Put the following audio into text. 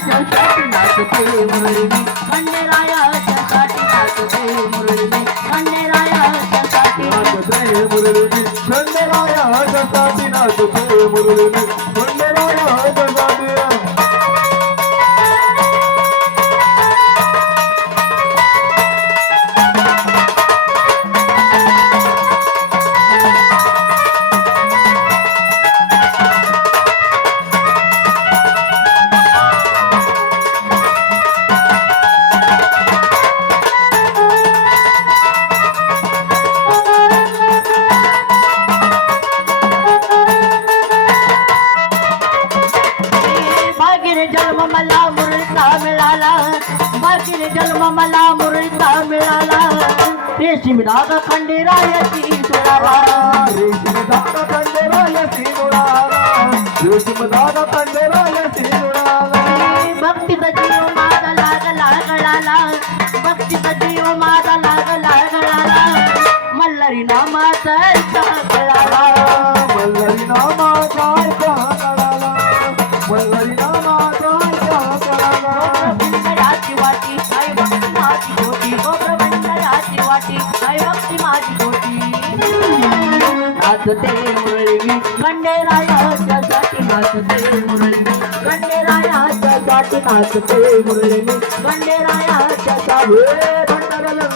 साठी नाचते मुरळी मी खंडेरायाच्या साठी नाचते मुरळी मी खंडेरायाच्या साठी नाचते मुरळी मी खंडेरायाच्या साठी नाचते मुरळी मी खंडेरायाच्या साठी जन्म मला मुरळीचा मिळाला बाकीने जन्म मला मुरळीचा मिळाला रेशीम धागा खंडेरायाची जुळाला रेशीम धागा खंडेरायाची जुळाला रेशीम धागा खंडेरायाची जुळाला भक्तीचा जीव माझा लागला गळाला भक्तीचा जीव माझा लागला गळाला मल्हारी नामाचा कळाला मल्हारी नामाचा कळाला मल्हारी नामाचा कळाला भंडाराची वाटी आई भक्ती माझी होती भंडाराची वाटी आई भक्ती माझी होती नाचते मुरळी मी खंडेरायाच्या साठी नाचते मुरळी मी खंडेरायाच्या साठी नाचते मुरळी मी खंडेरायाच्या साठी